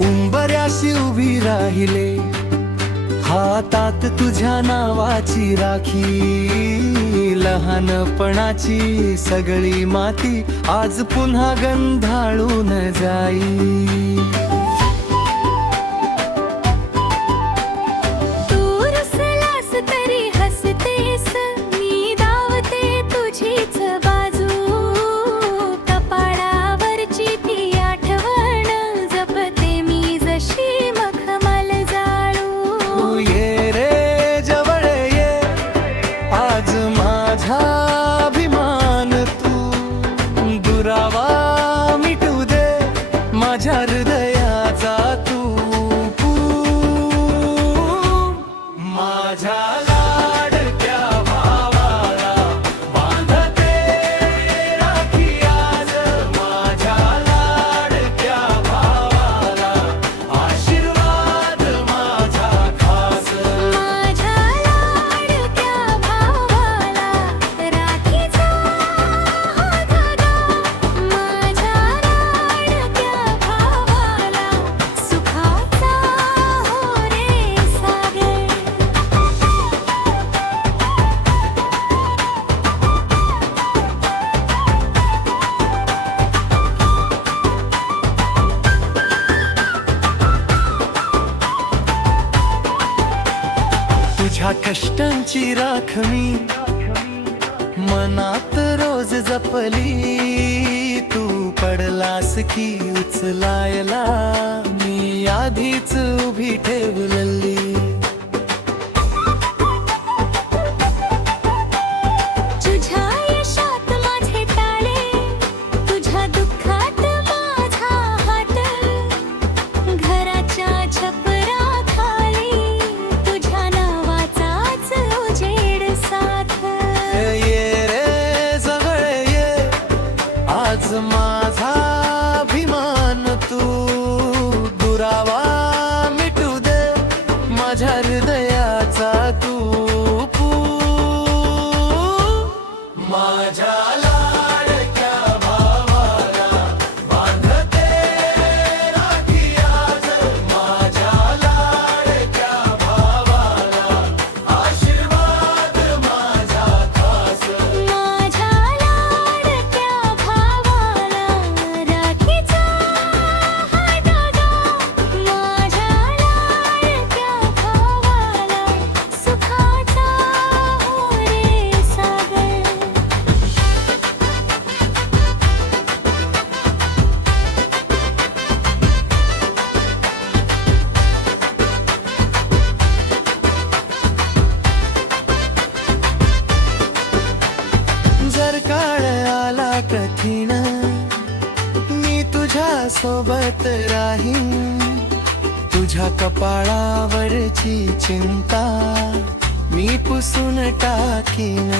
उंबऱ्याशी उभी राहिले, हातात तुझ्या नावाची राखी. लहानपणाची सगळी माती आज पुन्हा गंधाळून जाई. माझ्या हृदयाचा तू माझ्या लाडक्या भावाला बांधते राखी आज. माझ्या लाडक्या भावाला आशीर्वाद माझा खास. माझ्या लाडक्या भावाला राखीचा हा धागा. माझ्या तुझ्या कष्टांची राख मी मनात रोज जपली. तू पडलास की उचलायला मी आधीच उभी ठेवलेली. तुझ्या यशात माझे टाळे, तुझ्या दुःखात माझा हात. घराच्या छपराखाली तुझ्या नावाचाच उजेड साथ. ये रे जवळ ये, आज माझा अभिमान तू. दुरावा मिटू दे माझ्या हृदयाचा तू. माझ्या लाडक्या भावाला बांधते राखी आज. माझ्या लाडक्या भावाला आशीर्वाद माझा खास. माझ्या लाडक्या भावाला राखीचा हा धागा. माझ्या लाडक्या भावाला सुखाचा हो रे सागर. जर काळ आला कठीण मी तुझ्या सोबत राहीन. तुझ्या कपाळावरची चिंता मी पुसून टाकीन.